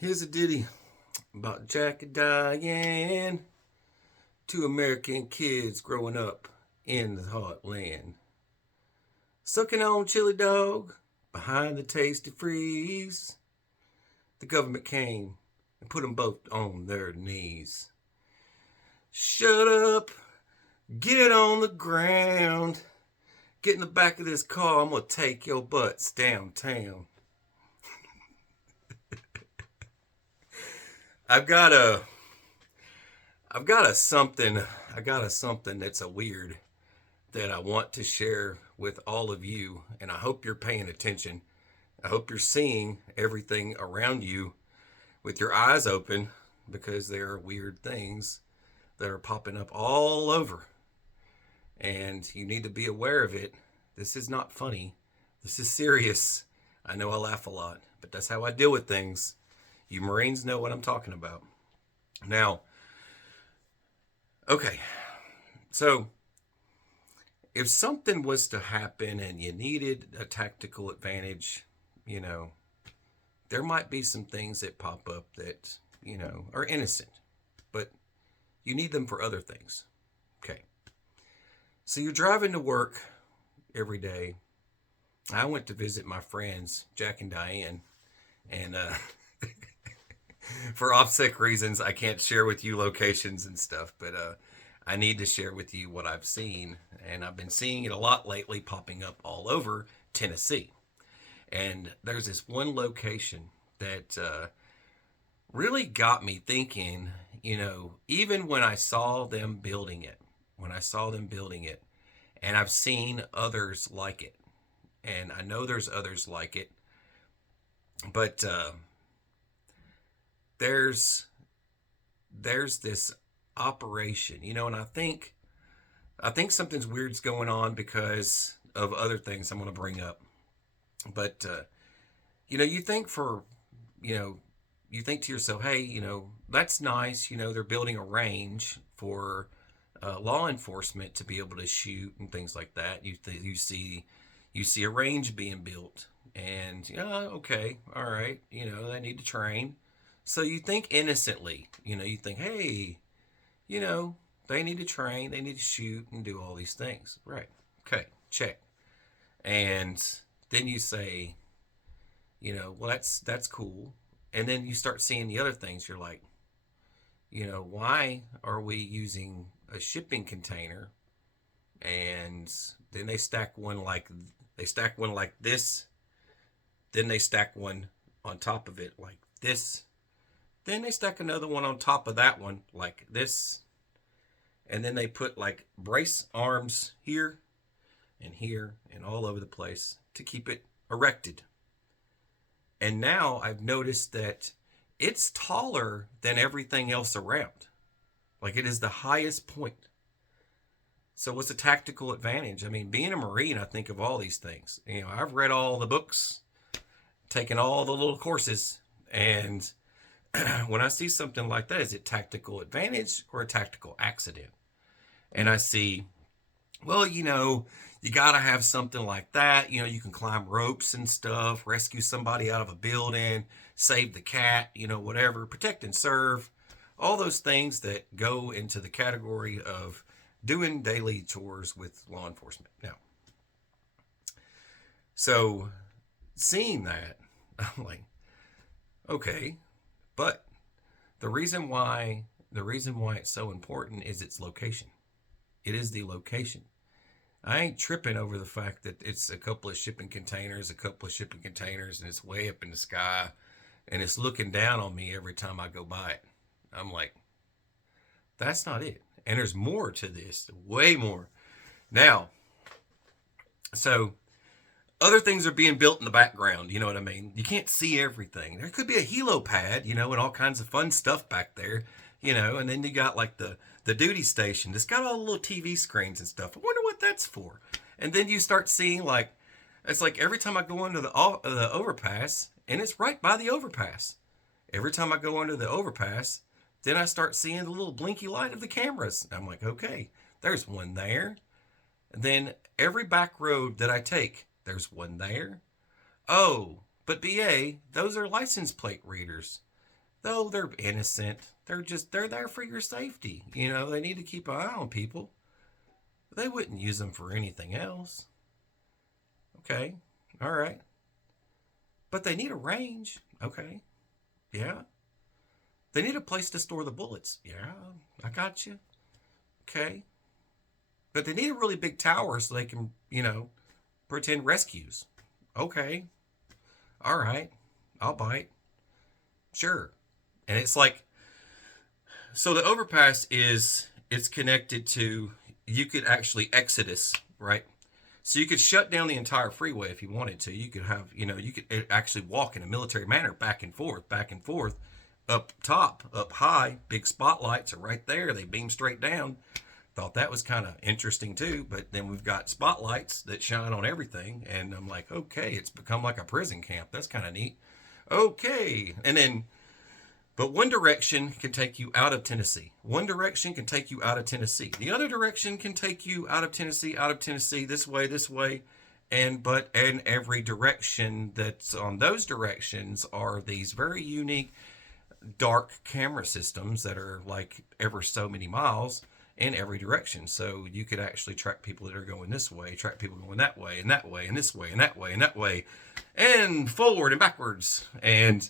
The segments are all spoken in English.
Here's a ditty about Jack and Diane, two American kids growing up in the heartland. Sucking on chili dog behind the tasty freeze. The government came and put them both on their knees. Shut up, get on the ground. Get in the back of this car, I'm gonna take your butts downtown. I've got a something that's a weird that I want to share with all of you, and I hope you're paying attention. I hope you're seeing everything around you with your eyes open, because there are weird things that are popping up all over, and you need to be aware of it. This is not funny. This is serious. I know I laugh a lot, but that's how I deal with things. You Marines know what I'm talking about. Now, okay, so if something was to happen and you needed a tactical advantage, there might be some things that pop up that, are innocent, but you need them for other things. Okay. So you're driving to work every day. I went to visit my friends, Jack and Diane, and for OPSEC reasons, I can't share with you locations and stuff, but I need to share with you what I've seen, and I've been seeing it a lot lately popping up all over Tennessee. And there's this one location that really got me thinking, even when I saw them building it, and I've seen others like it, and I know there's others like it, but there's this operation, and I think something's weird's going on because of other things I'm going to bring up. But you think you think to yourself, hey, that's nice. They're building a range for law enforcement to be able to shoot and things like that. You see a range being built, and okay, all right, they need to train. So you think innocently, you think, hey, they need to train, they need to shoot and do all these things. Right. Okay, check. And then you say, well, that's cool. And then you start seeing the other things. You're like, why are we using a shipping container? And then they stack one like this. Then they stack one on top of it like this. Then they stack another one on top of that one like this. And then they put like brace arms here and all over the place to keep it erected. And now I've noticed that it's taller than everything else around. Like, it is the highest point. So what's a tactical advantage? I mean, being a Marine, I think of all these things. I've read all the books, taken all the little courses, and when I see something like that, is it tactical advantage or a tactical accident? And I see, well, you got to have something like that. You can climb ropes and stuff, rescue somebody out of a building, save the cat, whatever, protect and serve, all those things that go into the category of doing daily chores with law enforcement. Now, so seeing that, I'm like, okay, but the reason why it's so important is its location. It is the location. I ain't tripping over the fact that it's a couple of shipping containers, and it's way up in the sky, and it's looking down on me every time I go by it. I'm like, that's not it. And there's more to this, way more. Now, so other things are being built in the background, you know what I mean? You can't see everything. There could be a helipad, and all kinds of fun stuff back there, and then you got like the duty station that's got all the little TV screens and stuff. I wonder what that's for. And then you start seeing it's like every time I go under the overpass, and it's right by the overpass. Every time I go under the overpass, then I start seeing the little blinky light of the cameras. I'm like, okay, there's one there. And then every back road that I take, there's one there. Oh, but BA, those are license plate readers. Though they're innocent, they're there for your safety. You know, they need to keep an eye on people. They wouldn't use them for anything else. Okay, all right. But they need a range. Okay, yeah. They need a place to store the bullets. Yeah, I got you. Okay. But they need a really big tower so they can, pretend rescues. Okay. All right. I'll bite. Sure. And it's like, so the overpass it's connected to, you could actually exodus, right? So you could shut down the entire freeway if you wanted to. You could have, you could actually walk in a military manner back and forth, up top, up high. Big spotlights are right there. They beam straight down. Thought that was kind of interesting too. But then we've got spotlights that shine on everything. And I'm like, okay, it's become like a prison camp. That's kind of neat. Okay. And then, but one direction can take you out of Tennessee. One direction can take you out of Tennessee. The other direction can take you out of Tennessee, this way. And every direction that's on those directions are these very unique dark camera systems that are like ever so many miles in every direction. So you could actually track people that are going this way, track people going that way, and that way, and this way, and that way, and that way, and forward and backwards. And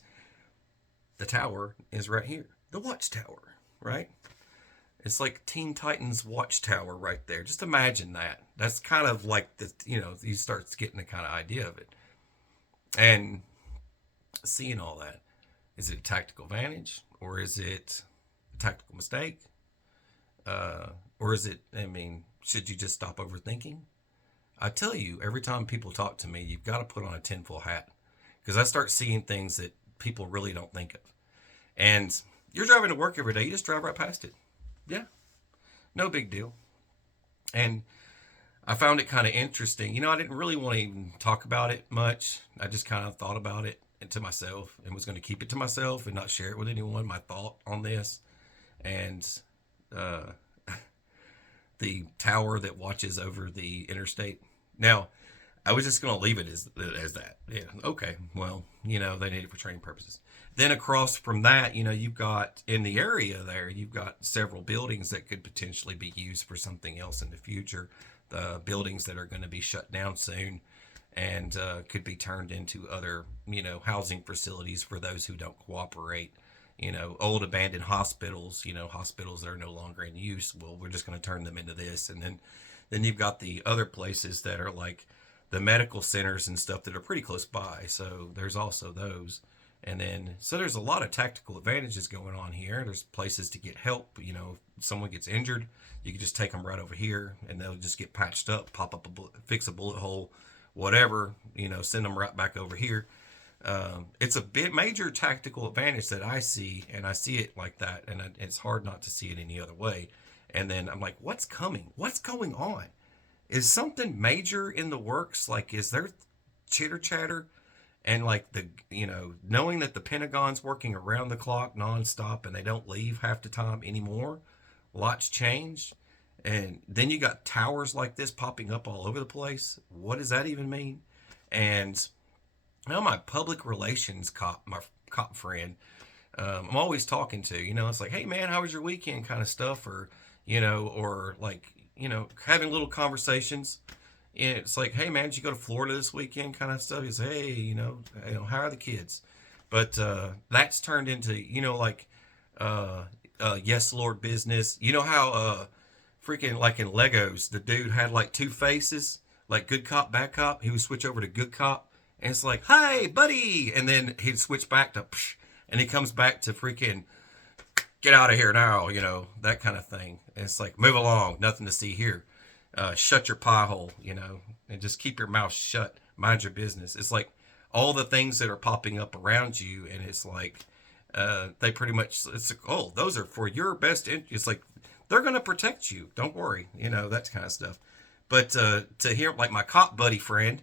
the tower is right here. The watchtower, right? It's like Teen Titans watchtower right there. Just imagine that. That's kind of like you start getting the kind of idea of it. And seeing all that. Is it a tactical advantage? Or is it a tactical mistake? Or is it, should you just stop overthinking? I tell you, every time people talk to me, you've got to put on a tinfoil hat. Because I start seeing things that people really don't think of. And you're driving to work every day, you just drive right past it. Yeah, no big deal. And I found it kind of interesting. I didn't really want to even talk about it much. I just kind of thought about it to myself and was going to keep it to myself and not share it with anyone, my thought on this. And the tower that watches over the interstate. Now, I was just going to leave it as that. Yeah, okay. Well, they need it for training purposes. Then across from that, you've got in the area there, you've got several buildings that could potentially be used for something else in the future. The buildings that are going to be shut down soon and could be turned into other, housing facilities for those who don't cooperate. Old abandoned hospitals, hospitals that are no longer in use. Well, we're just going to turn them into this. And then you've got the other places that are like the medical centers and stuff that are pretty close by. So there's also those. And then, so there's a lot of tactical advantages going on here. There's places to get help. If someone gets injured, you can just take them right over here and they'll just get patched up, pop up fix a bullet hole, whatever, send them right back over here. It's a bit major tactical advantage that I see, and I see it like that, and it's hard not to see it any other way. And then I'm like, what's coming? What's going on? Is something major in the works? Like, is there chitter chatter? And like knowing that the Pentagon's working around the clock nonstop and they don't leave half the time anymore, lots changed. And then you got towers like this popping up all over the place. What does that even mean? And my public relations my cop friend, I'm always talking to, it's like, hey man, how was your weekend kind of stuff, or having little conversations. And it's like, hey man, did you go to Florida this weekend kind of stuff? He's, hey, how are the kids? But that's turned into, yes Lord business. You know how freaking like in Legos, the dude had like two faces, like good cop, bad cop. He would switch over to good cop, and it's like, hey buddy, and then he'd switch back to psh, and he comes back to freaking get out of here now, that kind of thing. And it's like, move along, nothing to see here. Shut your pie hole, and just keep your mouth shut. Mind your business. It's like all the things that are popping up around you, and it's like they pretty much, it's like, oh, those are for your best interest. It's like they're going to protect you. Don't worry, that kind of stuff. But to hear like my cop buddy friend,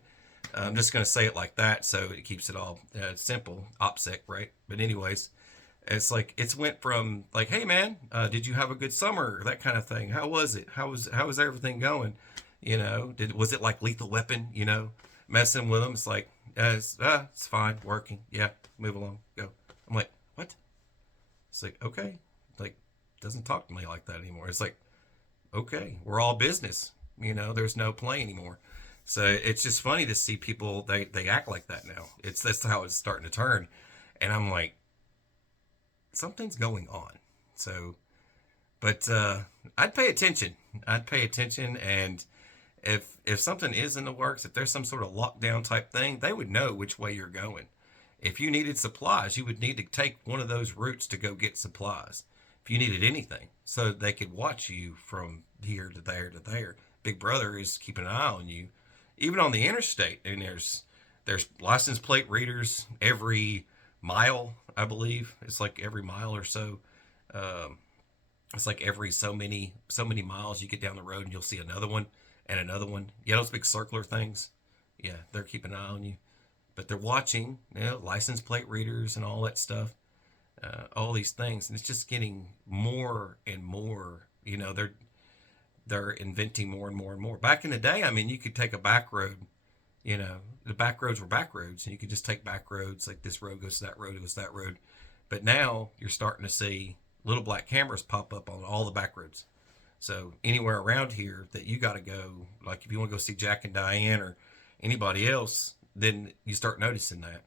I'm just going to say it like that so it keeps it all simple, OPSEC, right? But anyways, it's like it's went from like, hey man, did you have a good summer? That kind of thing. How was it? How was everything going? Was it like Lethal Weapon? Messing with them. It's like it's fine, working. Yeah, move along, go. I'm like, what? It's like, okay, like, doesn't talk to me like that anymore. It's like, okay, we're all business. There's no play anymore. So it's just funny to see people, they act like that now. That's how it's starting to turn. And I'm like, something's going on. So, but I'd pay attention. I'd pay attention, and if something is in the works, if there's some sort of lockdown type thing, they would know which way you're going. If you needed supplies, you would need to take one of those routes to go get supplies. If you needed anything, so they could watch you from here to there to there. Big Brother is keeping an eye on you, even on the interstate. And there's license plate readers every mile, I believe. It's like every mile or so. Um, it's like every so many miles you get down the road and you'll see another one and another one. Yeah, those big circular things. Yeah, they're keeping an eye on you, but they're watching. License plate readers and all that stuff. All these things, and it's just getting more and more. They're inventing more and more and more. Back in the day, I mean, you could take a back road. The back roads were back roads, and you could just take back roads, like this road goes to that road, it goes to that road. But now you're starting to see little black cameras pop up on all the back roads. So anywhere around here that you got to go, like if you want to go see Jack and Diane or anybody else, then you start noticing that.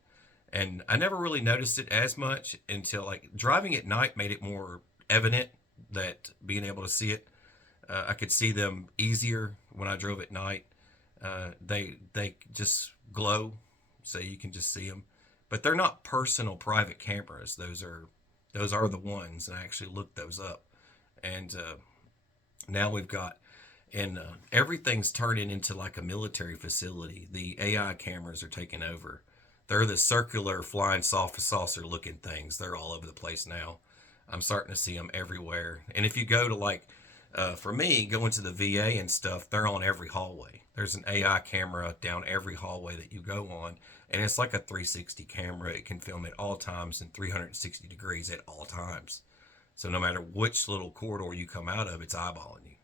And I never really noticed it as much until like driving at night made it more evident that being able to see it. I could see them easier when I drove at night. They just glow, so you can just see them. But they're not personal private cameras. Those are the ones, and I actually looked those up. And now we've got, and everything's turning into like a military facility. The AI cameras are taking over. They're the circular flying saucer looking things. They're all over the place now. I'm starting to see them everywhere. And if you go to like, for me, going to the VA and stuff, they're on every hallway. There's an AI camera down every hallway that you go on. And it's like a 360 camera. It can film at all times in 360 degrees at all times. So no matter which little corridor you come out of, it's eyeballing you.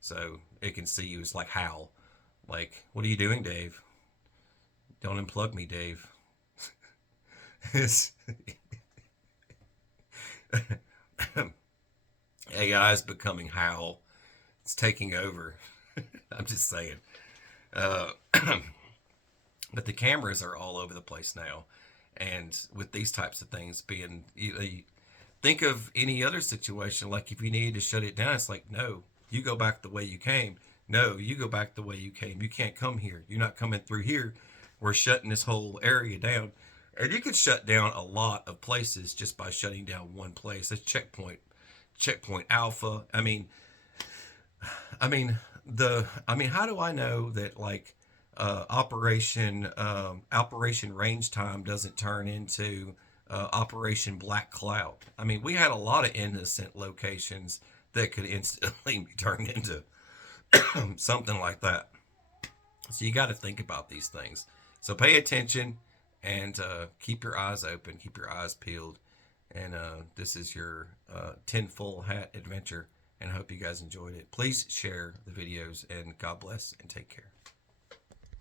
So it can see you. It's like Hal. Like, what are you doing, Dave? Don't unplug me, Dave. AI is becoming Hal. It's taking over. I'm just saying. Uh, but the cameras are all over the place now. And with these types of things being, you think of any other situation, like if you needed to shut it down, it's like, no, you go back the way you came. No, you go back the way you came. You can't come here. You're not coming through here. We're shutting this whole area down. And you could shut down a lot of places just by shutting down one place. That's checkpoint Alpha. How do I know that like Operation Range Time doesn't turn into Operation Black Cloud? I mean, we had a lot of innocent locations that could instantly be turned into something like that. So you got to think about these things. So pay attention and keep your eyes open, keep your eyes peeled. And this is your tinfoil hat adventure. And I hope you guys enjoyed it. Please share the videos, and God bless and take care.